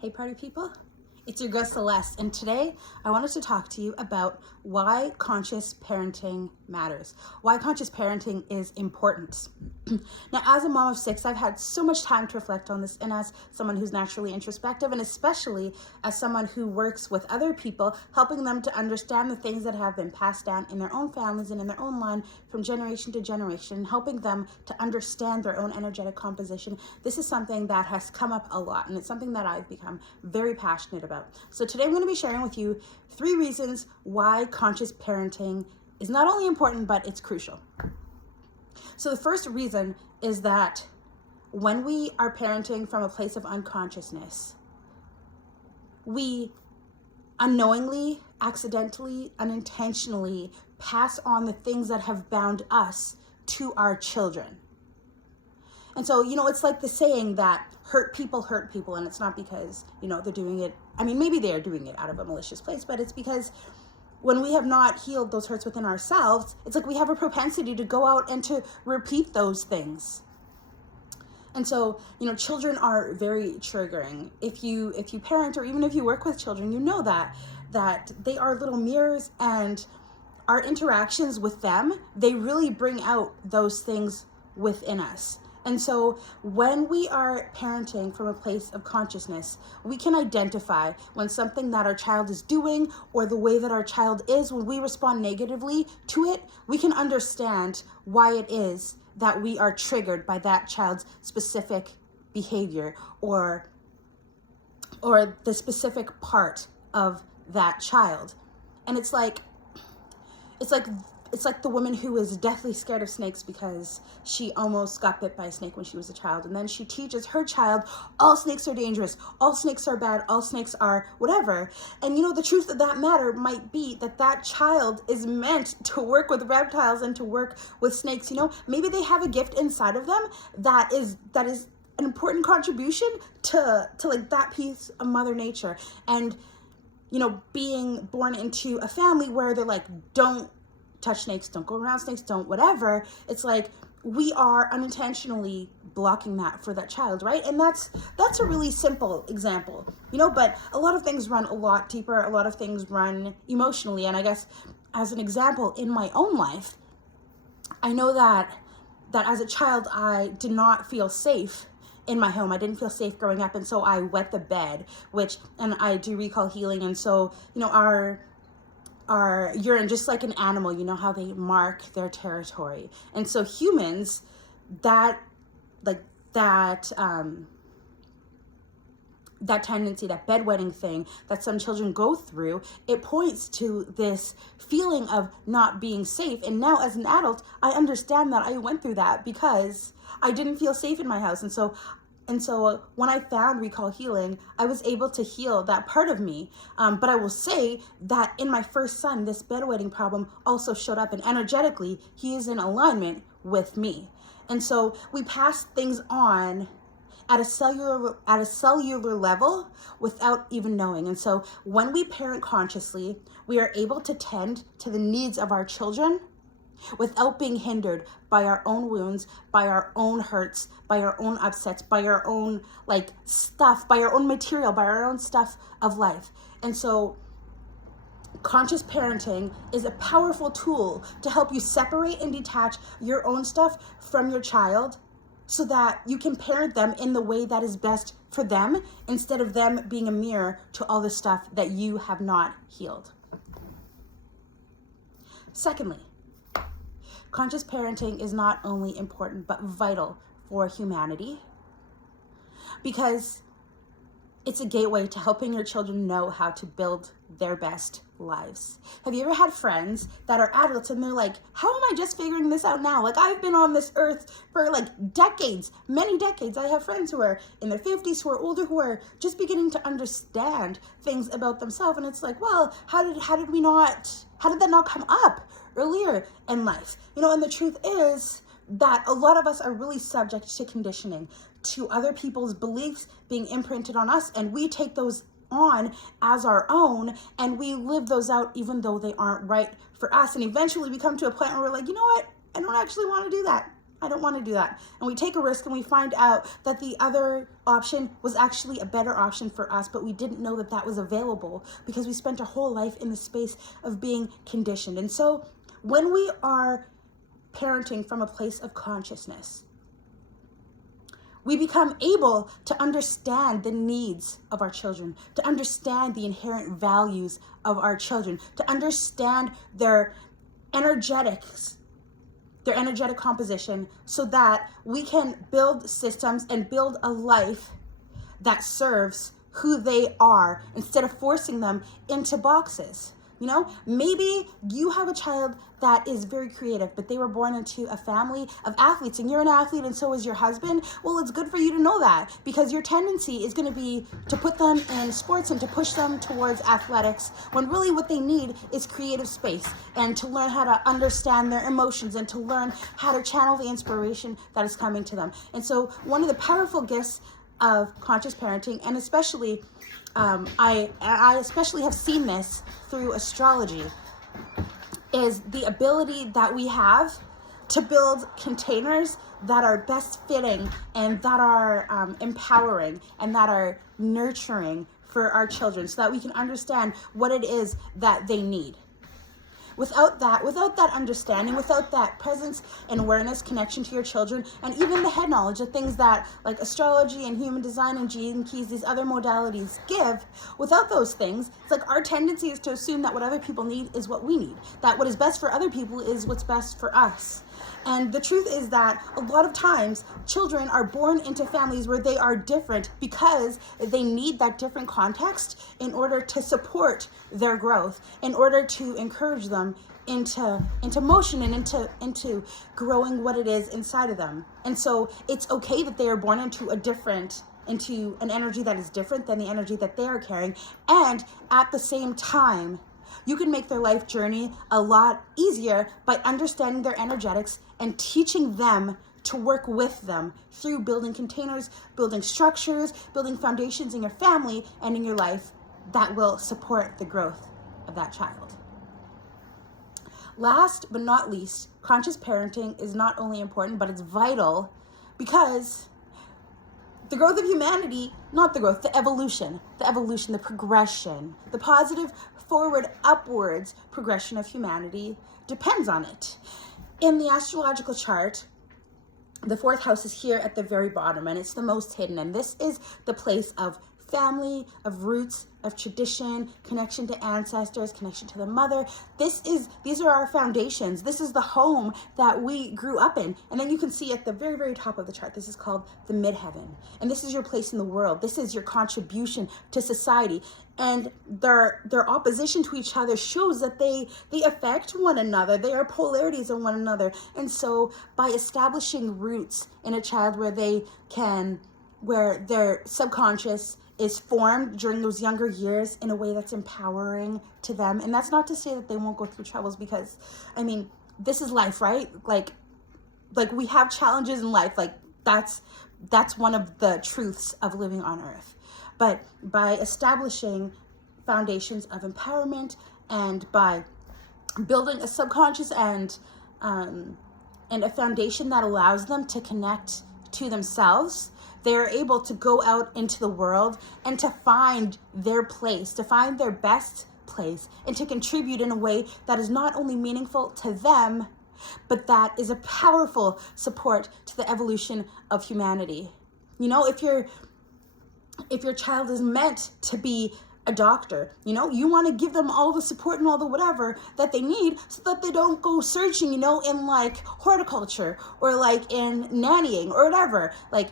Hey party people, it's your girl Celeste, and today I wanted to talk to you about why conscious parenting matters, why conscious parenting is important. Now, as a mom of 6, I've had so much time to reflect on this, and as someone who's naturally introspective, and especially as someone who works with other people, helping them to understand the things that have been passed down in their own families and in their own line from generation to generation, helping them to understand their own energetic composition. This is something that has come up a lot, and it's something that I've become very passionate about. So today I'm going to be sharing with you 3 reasons why conscious parenting is not only important, but it's crucial. So the first reason is that when we are parenting from a place of unconsciousness, we unknowingly, accidentally, unintentionally pass on the things that have bound us to our children. And so, it's like the saying that hurt people, and it's not because, they're doing it. I mean, maybe they are doing it out of a malicious place, but it's because when we have not healed those hurts within ourselves, it's like we have a propensity to go out and to repeat those things. And so, children are very triggering. If you parent, or even if you work with children, you know that they are little mirrors, and our interactions with them, they really bring out those things within us. And so when we are parenting from a place of consciousness, we can identify when something that our child is doing, or the way that our child is, when we respond negatively to it, we can understand why it is that we are triggered by that child's specific behavior, or the specific part of that child. And it's like the woman who is deathly scared of snakes because she almost got bit by a snake when she was a child. And then she teaches her child, all snakes are dangerous, all snakes are bad, all snakes are whatever. And the truth of that matter might be that child is meant to work with reptiles and to work with snakes. Maybe they have a gift inside of them that is an important contribution to like that piece of Mother Nature. And, being born into a family where they're like, don't touch snakes, don't go around snakes, don't whatever. It's like we are unintentionally blocking that for that child, right? And that's a really simple example, but a lot of things run a lot deeper. A lot of things run emotionally. And I guess as an example in my own life, I know that as a child, I did not feel safe in my home. I didn't feel safe growing up. And so I wet the bed, and I do recall healing. And so, our urine, just like an animal, how they mark their territory. And so humans, that tendency, that bedwetting thing that some children go through, it points to this feeling of not being safe. And now as an adult, I understand that I went through that because I didn't feel safe in my house. And so when I found Recall Healing, I was able to heal that part of me. But I will say that in my first son, this bedwetting problem also showed up, and energetically, he is in alignment with me. And so we pass things on at a cellular level without even knowing. And so when we parent consciously, we are able to tend to the needs of our children without being hindered by our own wounds, by our own hurts, by our own upsets, by our own stuff, by our own material, by our own stuff of life. And so conscious parenting is a powerful tool to help you separate and detach your own stuff from your child, so that you can parent them in the way that is best for them, instead of them being a mirror to all the stuff that you have not healed. Secondly, conscious parenting is not only important, but vital for humanity, because it's a gateway to helping your children know how to build their best lives. Have you ever had friends that are adults and they're like, how am I just figuring this out now? I've been on this earth for decades, many decades. I have friends who are in their 50s, who are older, who are just beginning to understand things about themselves. And it's like, well, how did that not come up earlier in life? And the truth is that a lot of us are really subject to conditioning, to other people's beliefs being imprinted on us, and we take those on as our own, and we live those out even though they aren't right for us. And eventually we come to a point where we're like, you know what? I don't actually want to do that. I don't want to do that. And we take a risk and we find out that the other option was actually a better option for us, but we didn't know that that was available because we spent our whole life in the space of being conditioned. And so when we are parenting from a place of consciousness, we become able to understand the needs of our children, to understand the inherent values of our children, to understand their energetics, their energetic composition, so that we can build systems and build a life that serves who they are instead of forcing them into boxes. You know, maybe you have a child that is very creative, but they were born into a family of athletes and you're an athlete and so is your husband. Well, it's good for you to know that, because your tendency is going to be to put them in sports and to push them towards athletics, when really what they need is creative space and to learn how to understand their emotions and to learn how to channel the inspiration that is coming to them. And so one of the powerful gifts of conscious parenting, and especially I especially have seen this through astrology, is the ability that we have to build containers that are best fitting and that are empowering and that are nurturing for our children, so that we can understand what it is that they need. Without that understanding, without that presence and awareness, connection to your children, and even the head knowledge of things that like astrology and human design and gene keys, these other modalities give, without those things, it's like our tendency is to assume that what other people need is what we need, that what is best for other people is what's best for us. And the truth is that a lot of times children are born into families where they are different because they need that different context in order to support their growth, in order to encourage them into motion and into growing what it is inside of them. And so it's okay that they are born into an energy that is different than the energy that they are carrying. And at the same time, you can make their life journey a lot easier by understanding their energetics and teaching them to work with them through building containers, building structures, building foundations in your family and in your life that will support the growth of that child. Last but not least, conscious parenting is not only important, but it's vital, because the growth of humanity, not the growth, the evolution, the progression, the positive forward, upwards progression of humanity depends on it. In the astrological chart, the fourth house is here at the very bottom, and it's the most hidden. And this is the place of family, of roots, of tradition, connection to ancestors, connection to the mother. These are our foundations. This is the home that we grew up in. And then you can see at the very, very top of the chart, this is called the midheaven. And this is your place in the world. This is your contribution to society. And their opposition to each other shows that they affect one another. They are polarities in one another. And so by establishing roots in a child where their subconscious is formed during those younger years in a way that's empowering to them. And that's not to say that they won't go through troubles, because, I mean, this is life, right? Like we have challenges in life. Like that's one of the truths of living on earth. But by establishing foundations of empowerment and by building a subconscious and a foundation that allows them to connect to themselves, they're able to go out into the world and to find their place, to find their best place, and to contribute in a way that is not only meaningful to them, but that is a powerful support to the evolution of humanity. You know, if your child is meant to be a doctor, you know, you want to give them all the support and all the whatever that they need so that they don't go searching, you know, in like horticulture or like in nannying or whatever. Like,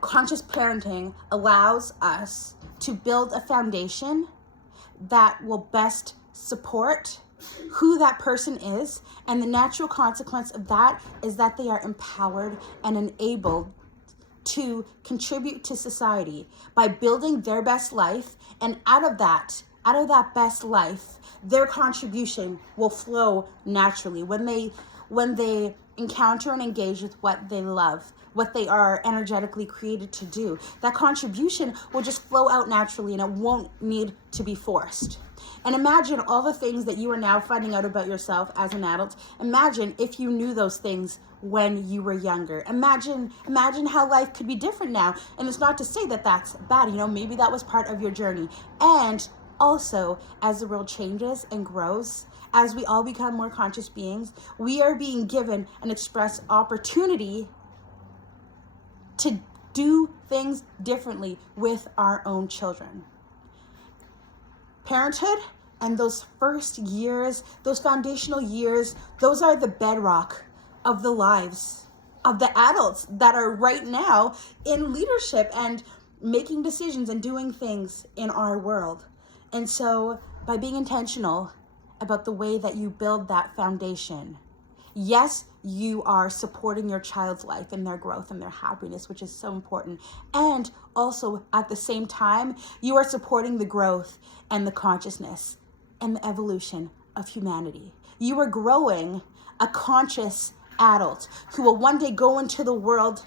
conscious parenting allows us to build a foundation that will best support who that person is, and the natural consequence of that is that they are empowered and enabled to contribute to society by building their best life, and out of that best life, their contribution will flow naturally when they encounter and engage with what they love, what they are energetically created to do. That contribution will just flow out naturally and it won't need to be forced. And imagine all the things that you are now finding out about yourself as an adult. Imagine if you knew those things when you were younger. Imagine how life could be different now. And it's not to say that that's bad. Maybe that was part of your journey. And also, as the world changes and grows, as we all become more conscious beings, we are being given an express opportunity to do things differently with our own children. Parenthood and those first years, those foundational years, those are the bedrock of the lives of the adults that are right now in leadership and making decisions and doing things in our world. And so by being intentional about the way that you build that foundation, yes, you are supporting your child's life and their growth and their happiness, which is so important. And also at the same time, you are supporting the growth and the consciousness and the evolution of humanity. You are growing a conscious adult who will one day go into the world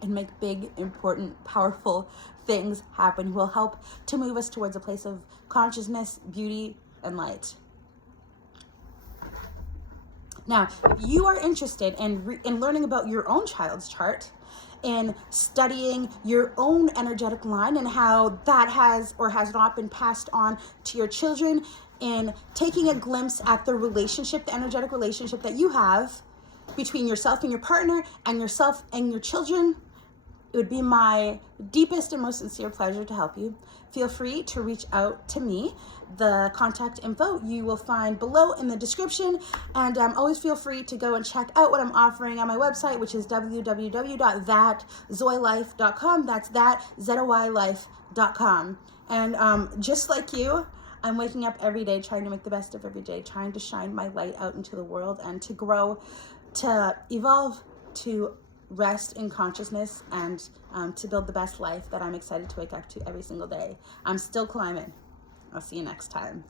and make big, important, powerful things happen, who will help to move us towards a place of consciousness, beauty, and light. Now, if you are interested in learning about your own child's chart, in studying your own energetic line and how that has or has not been passed on to your children, in taking a glimpse at the relationship, the energetic relationship that you have between yourself and your partner and yourself and your children, it would be my deepest and most sincere pleasure to help you. Feel free to reach out to me. The contact info you will find below in the description. And always feel free to go and check out what I'm offering on my website, which is www.thatzoylife.com. That's thatzoylife.com. And just like you, I'm waking up every day trying to make the best of every day, trying to shine my light out into the world and to grow, to evolve, to rest in consciousness, and to build the best life that I'm excited to wake up to every single day. I'm still climbing. I'll see you next time.